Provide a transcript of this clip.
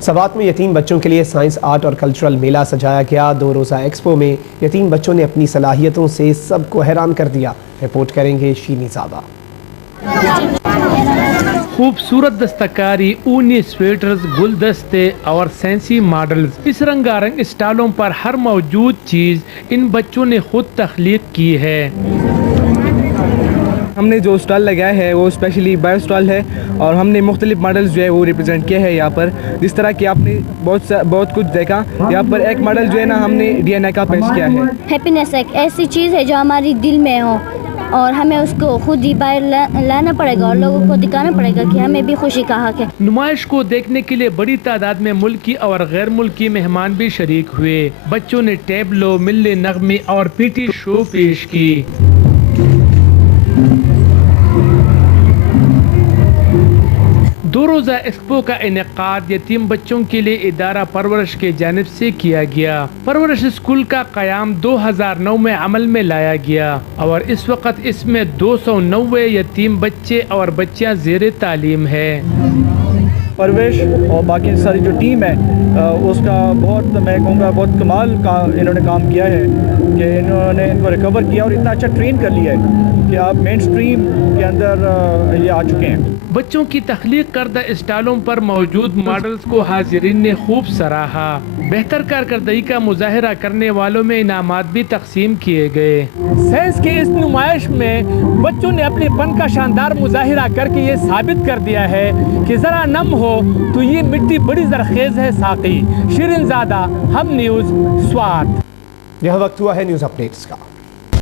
سوات میں یتیم بچوں کے لیے سائنس، آرٹ اور کلچرل میلہ سجایا گیا۔ 2 روزہ ایکسپو میں یتیم بچوں نے اپنی صلاحیتوں سے سب کو حیران کر دیا۔ رپورٹ کریں گے شینی زادہ۔ خوبصورت دستکاری، اونی سویٹرز، گلدستے اور سائنسی ماڈلز، اس رنگا رنگ اسٹالوں پر ہر موجود چیز ان بچوں نے خود تخلیق کی ہے۔ ہم نے جو اسٹال لگایا ہے وہ اسپیشلی بایو اسٹال ہے اور ہم نے مختلف ماڈلز جو ہے وہ ریپرزینٹ کیا ہے یہاں پر، جس طرح کہ آپ نے بہت کچھ دیکھا۔ یہاں پر ایک ماڈل جو ہے نا ہم نے ڈی این اے کا پیش کیا ہے۔ ہیپینس ایک ایسی چیز ہے جو ہماری دل میں ہو اور ہمیں اس کو خود ہی باہر لانا پڑے گا اور لوگوں کو دکھانا پڑے گا کہ ہمیں بھی خوشی کا حق ہے۔ نمائش کو دیکھنے کے لیے بڑی تعداد میں ملکی اور غیر ملکی مہمان بھی شریک ہوئے۔ بچوں نے ٹیبلو، ملے نغمے اور پی ٹی شو پیش کی۔ 2 روزہ ایکسپو کا انعقاد یتیم بچوں کے لیے ادارہ پرورش کے جانب سے کیا گیا۔ پرورش اسکول کا قیام 2009 میں عمل میں لایا گیا اور اس وقت اس میں 290 یتیم بچے اور بچیاں زیر تعلیم ہے۔ پرورش اور باقی ساری جو ٹیم ہے اس کا بہت، میں کہوں گا بہت کمال کا انہوں نے کام کیا ہے کہ انہوں نے ان کو ریکور کیا اور اتنا اچھا ٹرین کر لیا ہے کہ آپ مین سٹریم کے اندر یہ آ چکے ہیں۔ بچوں کی تخلیق کردہ اسٹالوں پر موجود ماڈلز کو حاضرین نے خوب سراہا۔ بہتر کارکردگی کا مظاہرہ کرنے والوں میں انعامات بھی تقسیم کیے گئے۔ سائنس کی اس نمائش میں بچوں نے اپنے فن کا شاندار مظاہرہ کر کے یہ ثابت کر دیا ہے کہ ذرا نم ہو تو یہ مٹی بڑی زرخیز ہے ساقی۔ شیرین زادہ، ہم نیوز، سوات۔ یہاں وقت ہوا ہے نیوز اپڈیٹس کا۔